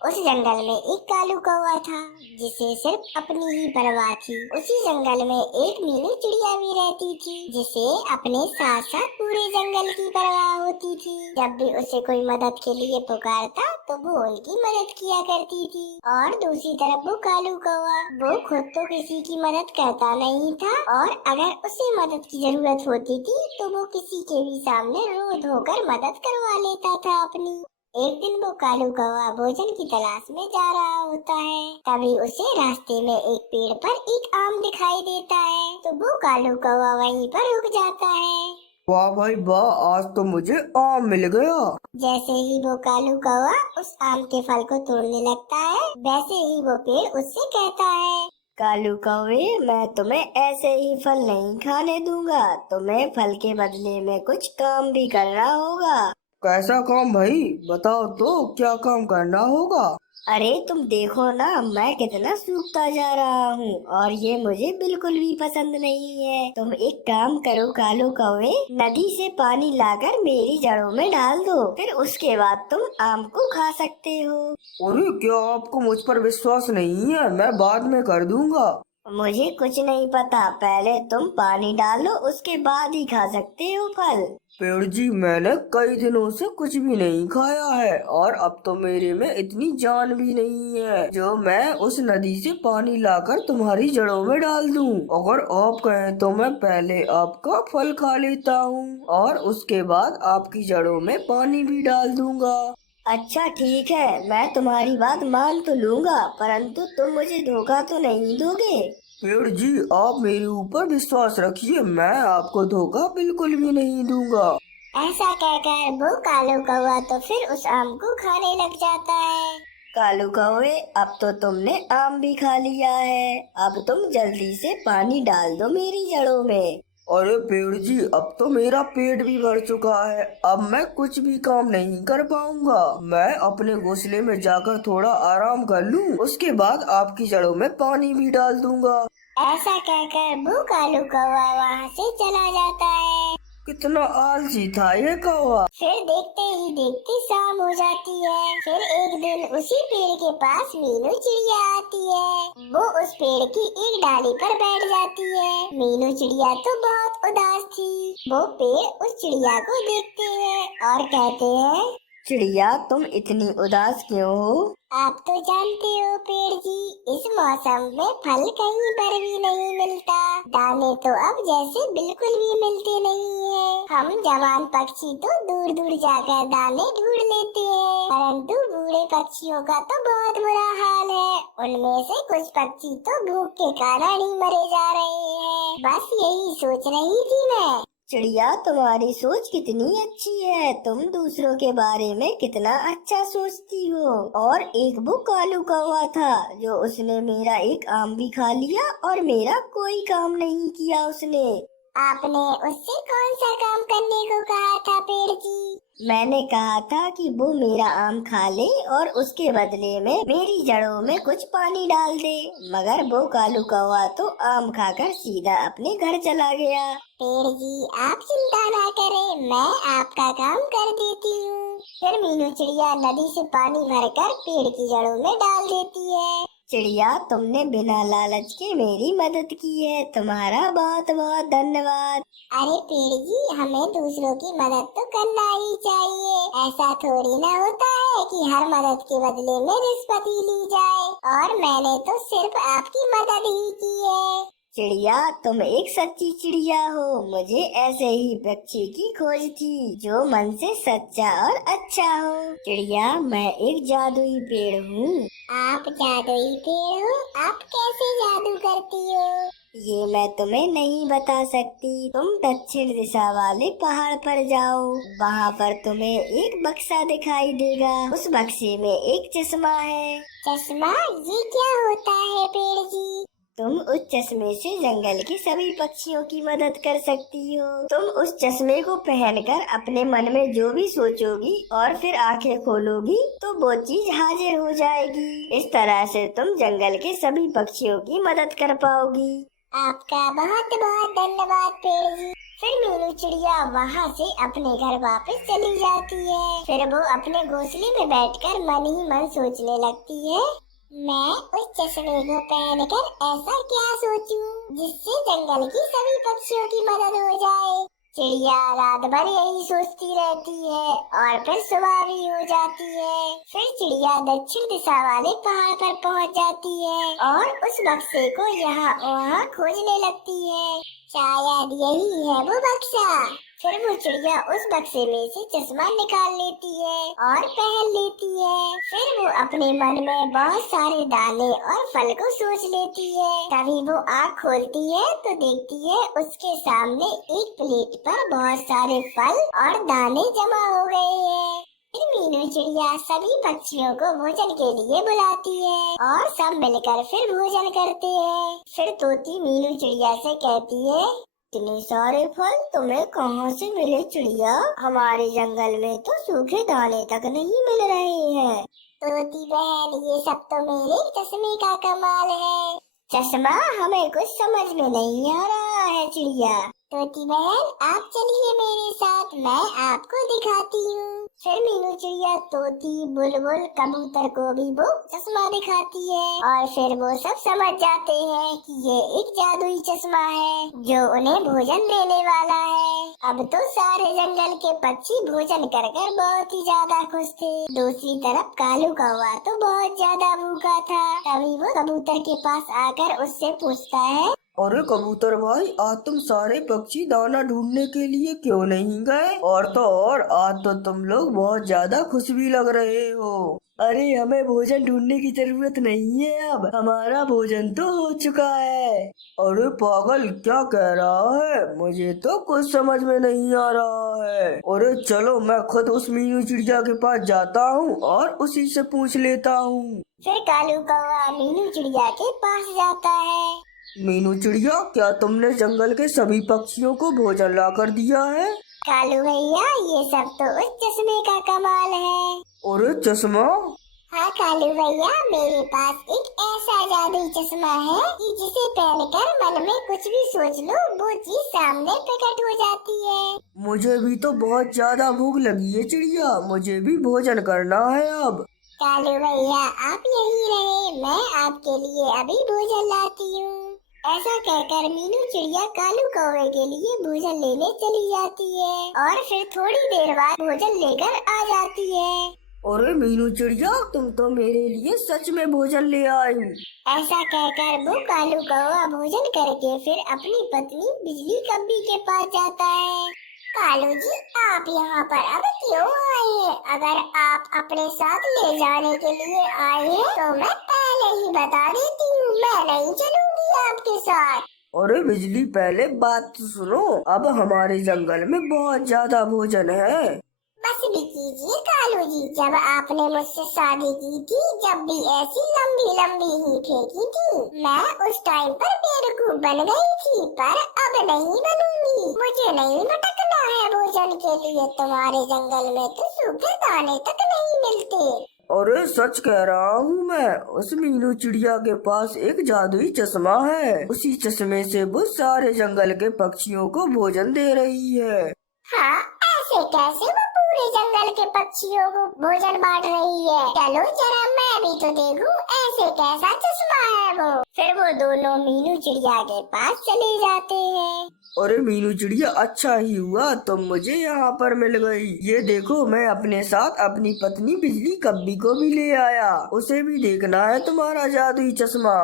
उस जंगल में एक कालू कौवा था जिसे सिर्फ अपनी ही परवाह थी। उसी जंगल में एक मीनू चिड़िया भी रहती थी जिसे अपने साथ साथ पूरे जंगल की परवाह होती थी। जब भी उसे कोई मदद के लिए पुकारता तो वो उनकी मदद किया करती थी। और दूसरी तरफ वो कालू कौवा, वो खुद तो किसी की मदद करता नहीं था और अगर उसे मदद की जरूरत होती थी तो वो किसी के भी सामने रो धोकर मदद करवा लेता था अपनी। एक दिन वो कालू कौवा भोजन की तलाश में जा रहा होता है। तभी उसे रास्ते में एक पेड़ पर एक आम दिखाई देता है तो वो कालू कौवा वहीं पर रुक जाता है। वाह भाई वाह, आज तो मुझे आम मिल गया। जैसे ही वो कालू कौवा उस आम के फल को तोड़ने लगता है वैसे ही वो पेड़ उससे कहता है, कालू कौवे, मैं तुम्हें ऐसे ही फल नहीं खाने दूंगा, तुम्हें फल के बदले में कुछ काम भी करना होगा। कैसा काम भाई, बताओ तो क्या काम करना होगा। अरे तुम देखो ना, मैं कितना सूखता जा रहा हूँ और ये मुझे बिल्कुल भी पसंद नहीं है। तुम एक काम करो कालू कौवे, नदी से पानी लाकर मेरी जड़ों में डाल दो, फिर उसके बाद तुम आम को खा सकते हो। अरे क्या आपको मुझ पर विश्वास नहीं है? मैं बाद में कर दूंगा। मुझे कुछ नहीं पता, पहले तुम पानी डालो उसके बाद ही खा सकते हो फल। पेड़ जी, मैंने कई दिनों से कुछ भी नहीं खाया है और अब तो मेरे में इतनी जान भी नहीं है जो मैं उस नदी से पानी लाकर तुम्हारी जड़ों में डाल दूं। अगर आप कहें तो मैं पहले आपका फल खा लेता हूँ और उसके बाद आपकी जड़ों में पानी भी डाल दूंगा। अच्छा ठीक है, मैं तुम्हारी बात मान तो लूंगा, परंतु तुम मुझे धोखा तो नहीं दोगे। पेड़ जी, आप मेरे ऊपर विश्वास रखिए, मैं आपको धोखा बिल्कुल भी नहीं दूंगा। ऐसा कहकर वो कालू कौवा तो फिर उस आम को खाने लग जाता है। कालू कौवे, अब तो तुमने आम भी खा लिया है, अब तुम जल्दी से पानी डाल दो मेरी जड़ों में। अरे पेड़ जी, अब तो मेरा पेट भी भर चुका है, अब मैं कुछ भी काम नहीं कर पाऊंगा। मैं अपने घोंसले में जाकर थोड़ा आराम कर लूं, उसके बाद आपकी जड़ों में पानी भी डाल दूंगा। ऐसा कहकर वो कालू कौवा वहाँ से चला जाता है। कितना आलसी था ये कौवा। फिर देखते ही देखते शाम हो जाती है। फिर एक दिन उसी पेड़ के पास मीनू चिड़िया आती है। वो उस पेड़ की एक डाली पर बैठ जाती है। मीनू चिड़िया तो बहुत उदास थी। वो पेड़ उस चिड़िया को देखते हैं और कहते हैं, चिड़िया, तुम इतनी उदास क्यों हो? आप तो जानते हो पेड़ जी, इस मौसम में फल कहीं पर भी नहीं मिलता। दाने तो अब जैसे बिल्कुल भी मिलते नहीं है। हम जवान पक्षी तो दूर दूर जाकर दाने ढूंढ लेते हैं, परंतु बूढ़े पक्षियों का तो बहुत बुरा हाल है। उनमें से कुछ पक्षी तो भूख के कारण ही मरे जा रहे हैं। बस यही सोच रही थी मैं। चिड़िया, तुम्हारी सोच कितनी अच्छी है, तुम दूसरों के बारे में कितना अच्छा सोचती हो। और एक वो कालू कौवा था जो उसने मेरा एक आम भी खा लिया और मेरा कोई काम नहीं किया उसने। आपने उससे कौन सा काम करने को कहा था पेड़ जी? मैंने कहा था कि वो मेरा आम खा ले और उसके बदले में मेरी जड़ों में कुछ पानी डाल दे, मगर वो कालू कौवा तो आम खाकर सीधा अपने घर चला गया। पेड़ जी, आप चिंता ना करें, मैं आपका काम कर देती हूँ। फिर मीनू चिड़िया नदी से पानी भरकर पेड़ की जड़ों में डाल देती है। चिड़िया, तुमने बिना लालच के मेरी मदद की है, तुम्हारा बहुत बहुत धन्यवाद। अरे पेड़ जी, हमें दूसरों की मदद तो करना ही चाहिए। ऐसा थोड़ी ना होता है कि हर मदद के बदले में रिश्वत ही ली जाए। और मैंने तो सिर्फ आपकी मदद ही की है। चिड़िया, तुम एक सच्ची चिड़िया हो, मुझे ऐसे ही पक्षी की खोज थी जो मन से सच्चा और अच्छा हो। चिड़िया, मैं एक जादुई पेड़ हूँ। आप जादुई पेड़ हो? आप कैसे जादू करती हो? ये मैं तुम्हें नहीं बता सकती। तुम दक्षिण दिशा वाले पहाड़ पर जाओ, वहाँ पर तुम्हें एक बक्सा दिखाई देगा। उस बक्से में एक चश्मा है। चश्मा? ये क्या होता है पेड़ जी? तुम उस चश्मे से जंगल के सभी पक्षियों की मदद कर सकती हो। तुम उस चश्मे को पहनकर अपने मन में जो भी सोचोगी और फिर आंखें खोलोगी तो वो चीज हाजिर हो जाएगी। इस तरह से तुम जंगल के सभी पक्षियों की मदद कर पाओगी। आपका बहुत बहुत धन्यवाद पेड़ जी। फिर मीनू चिड़िया वहाँ से अपने घर वापस चली जाती है। फिर वो अपने घोंसले में बैठकर मन ही मन सोचने लगती है, मैं उस चश्मे को पहनकर ऐसा क्या सोचूं जिससे जंगल की सभी पक्षियों की मदद हो जाए। चिड़िया रात भर यही सोचती रहती है और फिर सुबह भी हो जाती है। फिर चिड़िया दक्षिण दिशा वाले पहाड़ पर पहुंच जाती है और उस बक्से को यहाँ वहाँ खोजने लगती है। शायद यही है वो बक्सा। फिर वो चिड़िया उस बक्से में से चश्मा निकाल लेती है और पहन लेती है। फिर वो अपने मन में बहुत सारे दाने और फल को सोच लेती है। तभी वो आँख खोलती है तो देखती है उसके सामने एक प्लेट पर बहुत सारे फल और दाने जमा हो गए हैं। फिर मीनू चिड़िया सभी पक्षियों को भोजन के लिए बुलाती है और सब मिलकर फिर भोजन करते हैं। फिर तोती मीनू चिड़िया से कहती है, इतने सारे फल तुम्हें कहाँ से मिले चिड़िया? हमारे जंगल में तो सूखे दाने तक नहीं मिल रहे हैं। तोती बहन, ये सब तो मेरे चश्मे का कमाल है। चश्मा हमें कुछ समझ में नहीं आ रहा है चिड़िया। तोती बहन, आप चलिए मेरे साथ, मैं आपको दिखाती हूँ। फिर मीनू चिड़िया तोती, बुलबुल, कबूतर को भी वो चश्मा दिखाती है और फिर वो सब समझ जाते हैं कि ये एक जादुई चश्मा है जो उन्हें भोजन देने वाला है। अब तो सारे जंगल के पक्षी भोजन कर कर बहुत ही ज्यादा खुश थे। दूसरी तरफ कालू कौवा तो बहुत ज्यादा भूखा था। तभी वो कबूतर के पास आकर उससे पूछता है, अरे कबूतर भाई, आज तुम सारे पक्षी दाना ढूंढने के लिए क्यों नहीं गए? और तो और आज तो तुम लोग बहुत ज्यादा खुश भी लग रहे हो। अरे हमें भोजन ढूंढने की जरूरत नहीं है, अब हमारा भोजन तो हो चुका है। अरे पागल, क्या कह रहा है? मुझे तो कुछ समझ में नहीं आ रहा है। अरे चलो, मैं खुद उस मीनू चिड़िया के पास जाता हूँ और उसी से पूछ लेता हूँ। फिर कालू कौवा मीनू चिड़िया के पास जाता है। मीनू चिड़िया, क्या तुमने जंगल के सभी पक्षियों को भोजन ला कर दिया है? कालू भैया, ये सब तो उस चश्मे का कमाल है। अरे चश्मा? हाँ कालू भैया, मेरे पास एक ऐसा जादुई चश्मा है कि जिसे पहनकर मन में कुछ भी सोच लो वो चीज सामने प्रकट हो जाती है। मुझे भी तो बहुत ज्यादा भूख लगी है चिड़िया, मुझे भी भोजन करना है अब। कालू भैया, आप यही रहे, मैं आपके लिए अभी भोजन लाती हूँ। ऐसा कहकर मीनू चिड़िया कालू कौवे के लिए भोजन लेने चली जाती है और फिर थोड़ी देर बाद भोजन लेकर आ जाती है। अरे मीनू चिड़िया, तुम तो मेरे लिए सच में भोजन ले आई। ऐसा कहकर वो कालू कौवा भोजन करके फिर अपनी पत्नी बिजली कब्बी के पास जाता है। कालू जी, आप यहाँ पर अब क्यों आए हैं? अगर आप अपने साथ ले जाने के लिए आए हैं तो मैं पहले ही बता देती हूँ, मैं नहीं चलूंगी आपके साथ। अरे बिजली, पहले बात तो सुनो। अब हमारे जंगल में बहुत ज्यादा भोजन है। बस भी कीजिए कालू जी, जब आपने मुझसे शादी की थी, जब भी ऐसी लंबी लंबी ही फेंकी थी, मैं उस टाइम पर बेवकूफ बन गई थी, पर अब नहीं बनूंगी। मुझे नहीं भटकना है भोजन के लिए, तुम्हारे जंगल में तो सूखे दाने तक नहीं मिलते। अरे सच कह रहा हूँ मैं, उस मीनू चिड़िया के पास एक जादुई चश्मा है। उसी चश्मे से वो सारे जंगल के पक्षियों को भोजन दे रही है। हाँ, ऐसे कैसे वो पूरे जंगल के पक्षियों को भोजन बांट रही है? चलो जरा मैं भी तो देखूं ऐसे कैसा चश्मा है वो। फिर वो दोनों मीनू चिड़िया के पास चले जाते हैं। अरे मीनू चिड़िया, अच्छा ही हुआ तुम मुझे यहाँ पर मिल गई। ये देखो, मैं अपने साथ अपनी पत्नी बिजली कब्बी को भी ले आया, उसे भी देखना है तुम्हारा जादुई चश्मा।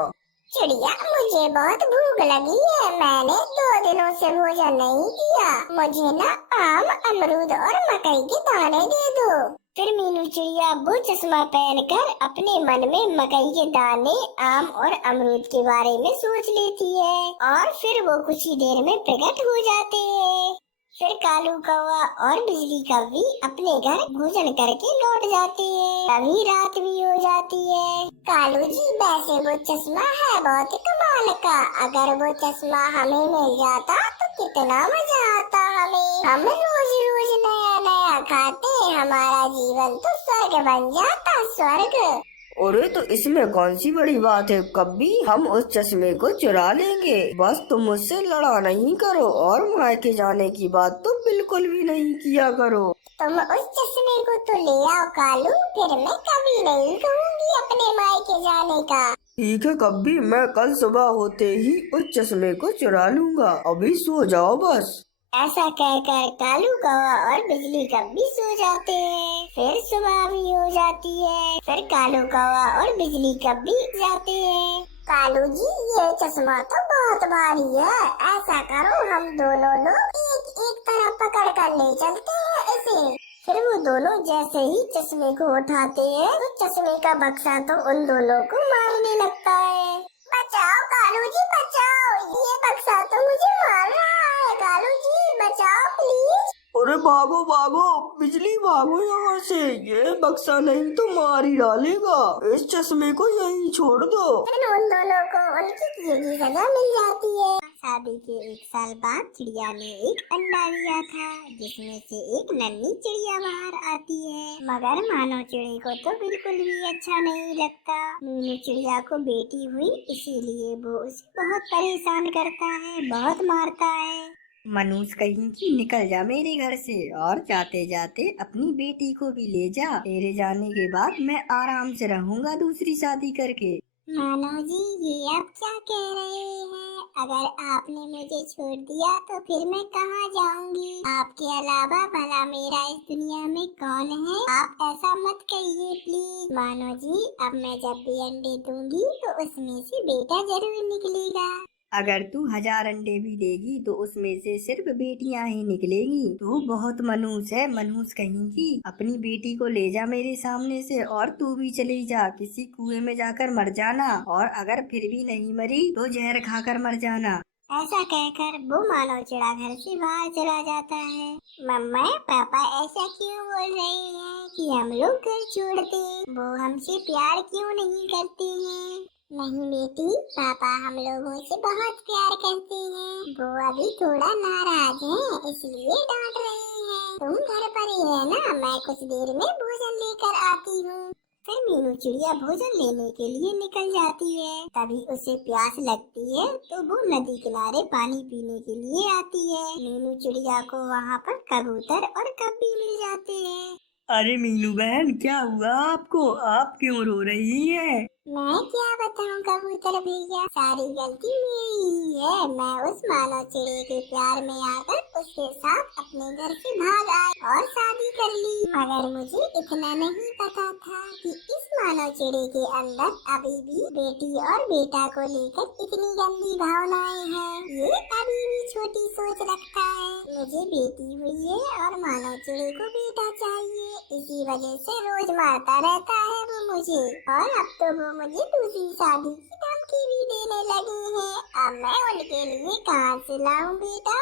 चिड़िया, मुझे बहुत भूख लगी है, मैंने 2 दिनों से भोजन नहीं किया, मुझे ना आम, अमरूद और मकई के दाने दे दो। फिर मीनू चिड़िया वो चश्मा पहनकर अपने मन में मकई के दाने, आम और अमरूद के बारे में सोच लेती है और फिर वो कुछ ही देर में प्रकट हो जाते हैं। फिर कालू कौवा और बिजली कौवी अपने घर भोजन करके लौट जाते हैं। तभी रात भी हो जाती है। कालू जी, वैसे वो चश्मा है बहुत कमाल का, अगर वो चश्मा हमें मिल जाता तो कितना मजा आता हमें। हम रोज रोज नया नया खाते, हमारा जीवन तो स्वर्ग बन जाता, स्वर्ग। अरे तो इसमें कौन सी बड़ी बात है कब्बी, हम उस चश्मे को चुरा लेंगे। बस तुम मुझसे लड़ा नहीं करो और मायके जाने की बात तो बिल्कुल भी नहीं किया करो। तुम उस चश्मे को तो ले आओ कालू, फिर मैं कभी नहीं कहूँगी अपने मायके जाने का। ठीक है कब्बी, मैं कल सुबह होते ही उस चश्मे को चुरा लूंगा। अभी सो जाओ बस। ऐसा कहकर कालू कौवा और बिजली कब्बी सो जाते हैं। फिर सुबह भी हो जाती है। फिर कालू कौवा और बिजली कब्बी जाते हैं। कालू जी, ये चश्मा तो बहुत भारी है, ऐसा करो हम दोनों लोग एक एक तरफ पकड़ कर ले चलते हैं इसे। फिर वो दोनों जैसे ही चश्मे को उठाते हैं तो चश्मे का बक्सा तो उन दोनों को मारने लगता है। बचाओ कालू जी बचाओ, ये बक्सा तो मुझे मार रहा है। कालू जी बचाओ प्लीज। अरे भागो भागो बिजली, भागो यहाँ से, ये बक्सा नहीं तो मार ही डालेगा। इस चश्मे को यहीं छोड़ दो। फिर उन दोनों को उनकी किए की सजा मिल जाती है। शादी के 1 साल बाद चिड़िया ने एक अंडा दिया था, जिसमें से एक नन्ही चिड़िया बाहर आती है। मगर मानो चिड़ी को तो बिल्कुल भी अच्छा नहीं लगता। मीनू चिड़िया को बेटी हुई, इसीलिए वो उसे बहुत परेशान करता है, बहुत मारता है। मनूस कहीं की निकल जा मेरे घर से, और जाते जाते अपनी बेटी को भी ले जा। तेरे जाने के बाद मैं आराम से रहूंगा दूसरी शादी करके। मानो जी, ये आप क्या कह रहे हैं? अगर आपने मुझे छोड़ दिया तो फिर मैं कहाँ जाऊंगी? आपके अलावा भला मेरा इस दुनिया में कौन है? आप ऐसा मत कहिए प्लीज। मानो जी, अब मैं जब भी अंडे दूंगी तो उसमें से बेटा जरूर निकलेगा। अगर तू 1000 अंडे भी देगी तो उसमें से सिर्फ बेटियां ही निकलेगी। तू बहुत मनहूस है, मनहूस कहीं की। अपनी बेटी को ले जा मेरे सामने से, और तू भी चली जा, किसी कुएं में जाकर मर जाना, और अगर फिर भी नहीं मरी तो जहर खाकर मर जाना। ऐसा कहकर वो मानव चिड़ा घर से बाहर चला जाता है। मम्मा पापा ऐसा क्यों बोल रहे हैं कि हम लोग घर छोड़ दें? वो हमसे प्यार क्यों नहीं करते हैं? नहीं बेटी, पापा हम लोगों से बहुत प्यार करते हैं। वो अभी थोड़ा नाराज हैं, इसलिए डांट रहे हैं। तुम घर पर ही रहना, मैं कुछ देर में भोजन लेकर आती हूँ। फिर मीनू चिड़िया भोजन लेने के लिए निकल जाती है। तभी उसे प्यास लगती है तो वो नदी किनारे पानी पीने के लिए आती है। मीनू चिड़िया को वहाँ पर कबूतर और कब्बी मिल जाते हैं। अरे मीनू बहन, क्या हुआ आपको? आप क्यों रो रही हैं? मैं क्या बताऊं कबूतर भैया, सारी गलती मेरी ही है। मैं उस मानव चिड़े के प्यार में आकर उसके साथ अपने घर से भाग आई और शादी कर ली। मगर मुझे इतना नहीं पता था कि इस मानव चिड़े के अंदर अभी भी बेटी और बेटा को लेकर इतनी गंदी भावनाएं हैं। ये अभी भी छोटी सोच रखता है। मुझे बेटी हुई है और मानव चिड़े को बेटा चाहिए, इसी वजह से रोज मारता रहता है वो मुझे। और अब तो वो मुझे दूसरी शादी की धमकी भी देने लगे हैं। अब मैं उनके लिए कहाँ से लाऊं बेटा?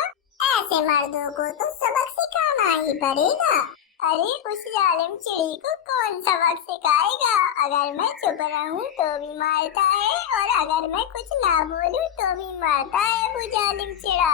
ऐसे मर्दों को तो सबक सिखाना ही पड़ेगा। अरे उस जालिम चिड़ी को कौन सबक सिखाएगा? अगर मैं चुप रहूं तो भी मारता है, और अगर मैं कुछ ना बोलूं तो भी मारता है वो जालिम चिड़ा।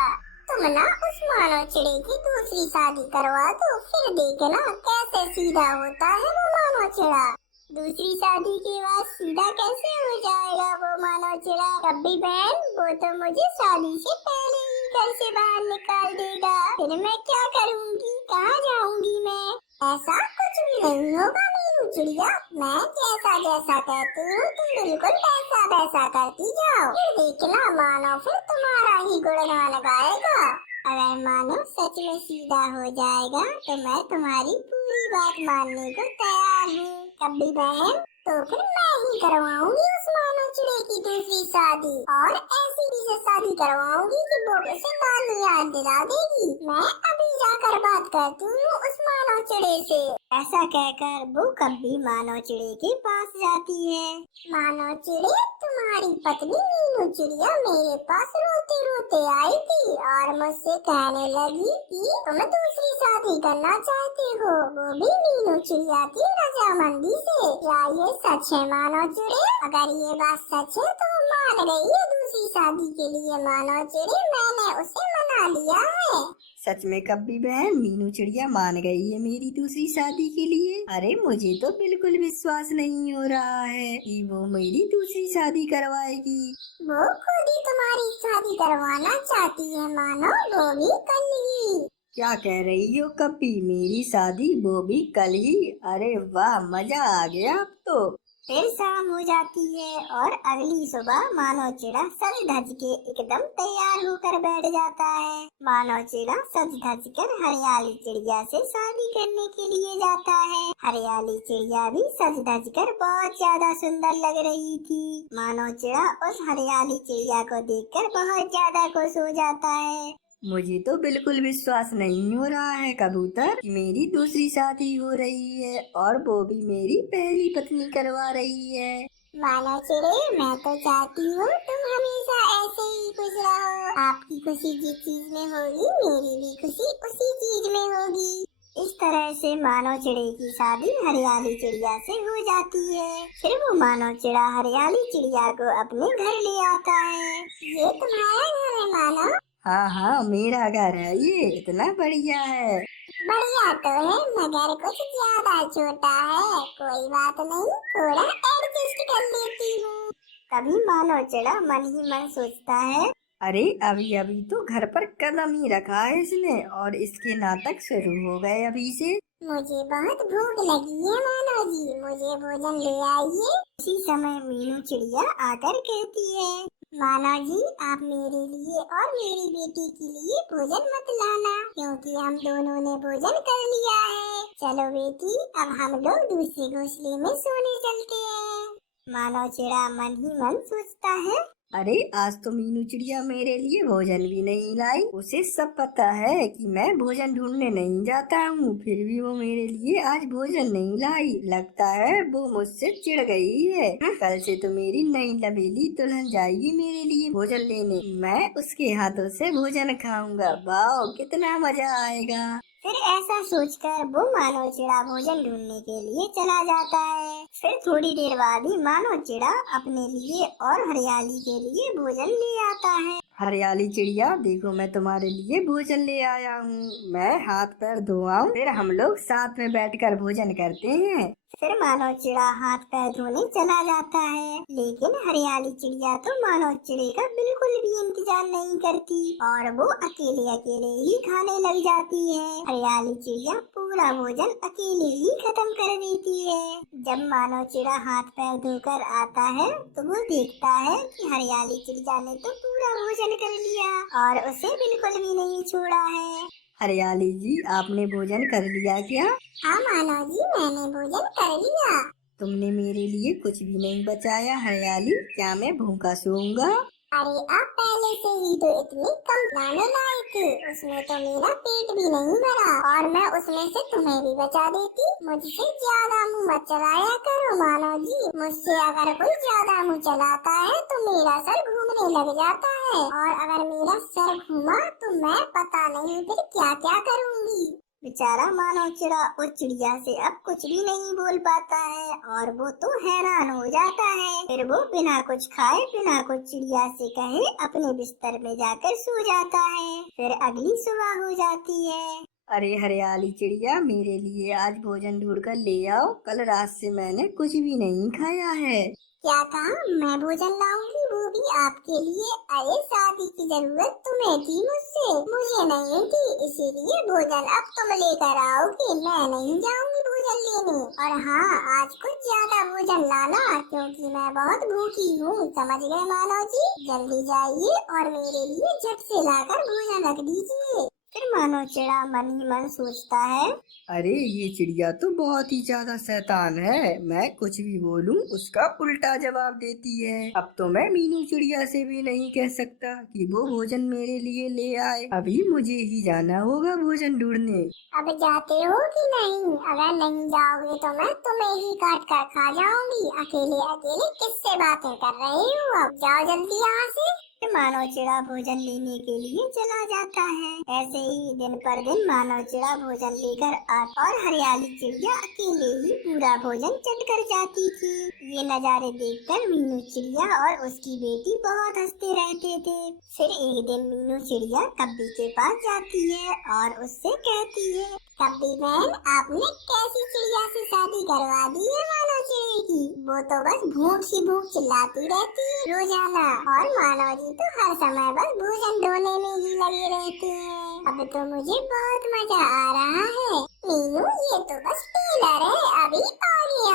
तुम ना उस मानव चिड़े की दूसरी शादी करवा दो, फिर देखना कैसे सीधा होता है वो मानव चिड़ा। दूसरी शादी के बाद सीधा कैसे हो जाएगा वो मानव चिड़ा? कब्बी बहन, वो तो मुझे शादी से पहले ही घर से बाहर निकाल देगा। फिर मैं क्या करूँगी? कहाँ जाऊँगी मैं? ऐसा कुछ भी नहीं होगा मीनू चिड़िया। मैं जैसा जैसा कहती हूँ तुम बिल्कुल वैसा वैसा करती जाओ। फिर देखना मानो फिर तुम्हारा ही गुणगान गाएगा। अगर मानो सच में सीधा हो जाएगा तो मैं तुम्हारी पूरी बात मानने को तैयार हूँ कब्बी बहन। तो फिर मैं ही करवाऊंगी उस मानव चिड़े की दूसरी शादी, और ऐसी भी से शादी करवाऊंगी कि वो उसे नानी याद दिला देगी। मैं अभी जाकर बात करती हूँ उस मानव चिड़े से। ऐसा कहकर वो कब्बी मानव चिड़े के पास जाती है। मानव चिड़े, तुम्हारी पत्नी मीनू चिड़िया मेरे पास रोते रोते आई थी और मुझसे कहने लगी कि तुम दूसरी शादी करना चाहते हो, वो भी मीनू चिड़िया की रजामंदी से। क्या ये सच है मानव चिड़े? अगर ये बात सच है तो मान गई है दूसरी शादी के लिए मानव चिड़े। मैंने उसे मना लिया है। सच में कब्बी बहन, मीनू चिड़िया मान गई है मेरी दूसरी शादी के लिए। अरे मुझे तो बिल्कुल विश्वास नहीं हो रहा है कि वो मेरी दूसरी शादी करवाएगी। वो खुद ही तुम्हारी शादी करवाना चाहती है मानो, वो भी कल ही। क्या कह रही हो कब्बी, मेरी शादी वो भी कल ही? अरे वाह, मजा आ गया अब तो। फिर शाम हो जाती है और अगली सुबह मानव चिड़ा सज धज के एकदम तैयार होकर बैठ जाता है। मानव चिड़ा सज धज कर हरियाली चिड़िया से शादी करने के लिए जाता है। हरियाली चिड़िया भी सज धज कर बहुत ज्यादा सुंदर लग रही थी। मानव चिड़ा उस हरियाली चिड़िया को देखकर बहुत ज्यादा खुश हो जाता है। मुझे तो बिल्कुल विश्वास नहीं हो रहा है कबूतर कि मेरी दूसरी शादी हो रही है और वो भी मेरी पहली पत्नी करवा रही है। मानव चिड़े, मैं तो चाहती हूँ तुम हमेशा ऐसे ही खुश रहो। आपकी खुशी जिस चीज में होगी, मेरी भी खुशी उसी चीज में होगी। इस तरह से मानव चिड़े की शादी हरियाली चिड़िया से हो जाती है। फिर वो मानव चिड़ा हरियाली चिड़िया को अपने घर ले आता है। ये तुम्हारा घर है मानव? हाँ हाँ, मेरा घर है ये, इतना बढ़िया है। बढ़िया तो है, मगर कुछ ज्यादा छोटा है। कोई बात नहीं, थोड़ा एडजस्ट कर लेती हूँ। तभी मानव चिड़ा मन ही मन सोचता है, अरे अभी अभी तो घर पर कदम ही रखा है इसने और इसके नाटक शुरू हो गए अभी से। मुझे बहुत भूख लगी है मानव जी, मुझे भोजन ले आइए। उसी समय मीनू चिड़िया आकर कहती है, मानव जी आप मेरे लिए और मेरी बेटी के लिए भोजन मत लाना, क्योंकि हम दोनों ने भोजन कर लिया है। चलो बेटी, अब हम लोग दूसरे घोंसले में सोने चलते हैं। मानव चिड़ा मन ही मन सोचता है, अरे आज तो मीनू चिड़िया मेरे लिए भोजन भी नहीं लाई। उसे सब पता है कि मैं भोजन ढूंढने नहीं जाता हूँ, फिर भी वो मेरे लिए आज भोजन नहीं लाई। लगता है वो मुझसे चिढ़ गई है। कल से तो मेरी नई लबेली दुल्हन जाएगी मेरे लिए भोजन लेने, मैं उसके हाथों से भोजन खाऊंगा। वाह, कितना मजा आएगा। फिर ऐसा सोचकर वो मानव चिड़ा भोजन ढूंढने के लिए चला जाता है। फिर थोड़ी देर बाद ही मानव चिड़ा अपने लिए और हरियाली के लिए भोजन ले आता है। हरियाली चिड़िया, देखो मैं तुम्हारे लिए भोजन ले आया हूँ। मैं हाथ पैर धोआऊं, फिर हम लोग साथ में बैठकर भोजन करते हैं। फिर मानव चिड़ा हाथ पैर धोने चला जाता है, लेकिन हरियाली चिड़िया तो मानव चिड़े का बिल्कुल भी इंतजार नहीं करती और वो अकेले अकेले ही खाने लग जाती है। हरियाली चिड़िया पूरा भोजन अकेले ही खत्म कर देती है। जब मानव चिड़ा हाथ पैर धोकर आता है तो वो देखता है कि हरियाली चिड़िया ने तो पूरा भोजन कर लिया और उसे बिल्कुल भी नहीं छोड़ा है। हरियाली जी, आपने भोजन कर लिया क्या? हाँ मानव जी, मैंने भोजन कर लिया। तुमने मेरे लिए कुछ भी नहीं बचाया हरियाली, क्या मैं भूखा सोऊंगा? अरे आप पहले से ही तो इतनी कम लाने लाए थे, उसमें तो मेरा पेट भी नहीं भरा और मैं उसमें से तुम्हें भी बचा देती। मुझसे ज्यादा मुंह मत चलाया करो मानव जी, मुझसे अगर कोई ज्यादा मुंह चलाता है तो मेरा सर घूमने लग जाता है और अगर मेरा सर घूमा तो मैं पता नहीं फिर क्या क्या करूँगी। बेचारा मानव चिड़ा उस चिड़िया से अब कुछ भी नहीं बोल पाता है और वो तो हैरान हो जाता है। फिर वो बिना कुछ खाए बिना कुछ चिड़िया से कहे अपने बिस्तर में जाकर सो जाता है। फिर अगली सुबह हो जाती है। अरे हरियाली चिड़िया, मेरे लिए आज भोजन ढूंढ कर ले आओ, कल रात से मैंने कुछ भी नहीं खाया है। क्या कहा? मैं भोजन लाऊंगी, वो भी आपके लिए? अरे शादी की जरूरत तुम्हें थी मुझसे, मुझे नहीं थी, इसीलिए भोजन अब तुम लेकर आओगी, मैं नहीं जाऊंगी भोजन लेने। और हाँ, आज कुछ ज्यादा भोजन लाना क्योंकि मैं बहुत भूखी हूँ, समझ गए मानव जी? जल्दी जाइए और मेरे लिए झट से लाकर भोजन रख दीजिए। फिर मानव चिड़ा मन ही मन सोचता है, अरे ये चिड़िया तो बहुत ही ज्यादा शैतान है, मैं कुछ भी बोलूं उसका उल्टा जवाब देती है। अब तो मैं मीनू चिड़िया से भी नहीं कह सकता कि वो भोजन मेरे लिए ले आए, अभी मुझे ही जाना होगा भोजन ढूंढने। अब जाते हो कि नहीं? अगर नहीं जाओगे तो मैं तुम्हें ही काट कर खा जाऊंगी। अकेले अकेले किससे बातें कर रहे हो? अब जाओ जल्दी यहाँ से। फिर मानव चिड़ा भोजन लेने के लिए चला जाता है। ऐसे ही दिन पर दिन मानव चिड़ा भोजन लेकर आता और हरियाली चिड़िया अकेले ही पूरा भोजन चट कर जाती थी। ये नज़ारे देखकर मीनू चिड़िया और उसकी बेटी बहुत हंसते रहते थे। फिर एक दिन मीनू चिड़िया कब्बी के पास जाती है और उससे कहती है, कब्बी बहन, आपने कैसी चिड़िया से शादी करवा दी है मानव चिड़िया की? वो तो बस भूख ही भूख चिल्लाती रहती है रोजाना, और मानव जी तो हर समय बस भोजन ढोने में ही लगे रहते हैं। अब तो मुझे बहुत मजा आ रहा है। मीनू, ये तो बस टेलर है, अभी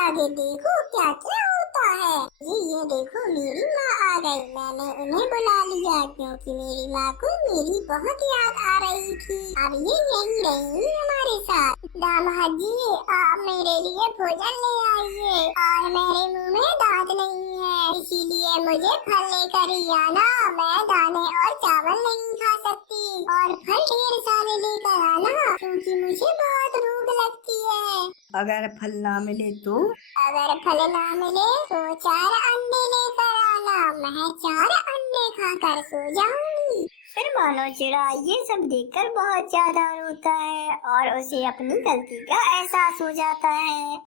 आगे देखो क्या क्या होता है। ये देखो, मेरी माँ आ गई। मैंने उन्हें बुला लिया क्योंकि मेरी माँ को मेरी बहुत याद आ रही थी। अब ये यही रहेंगी हमारे साथ। दामाद जी, आप मेरे लिए भोजन ले आइए, और मेरे मुंह में दांत नहीं है, इसीलिए मुझे फल लेकर ही आना। मैं दाने और चावल नहीं खा सकती, और फल ढेर सारे लेकर आना क्योंकि मुझे बहुत भूख लगती है। अगर फल ना मिले तो? अगर फल ना मिले तो 4 अंडे लेकर आना। मैं 4 अंडे खाकर सो जाऊंगी। फिर मानव चिड़ा ये सब देखकर बहुत ज्यादा रोता है और उसे अपनी गलती का एहसास हो जाता है।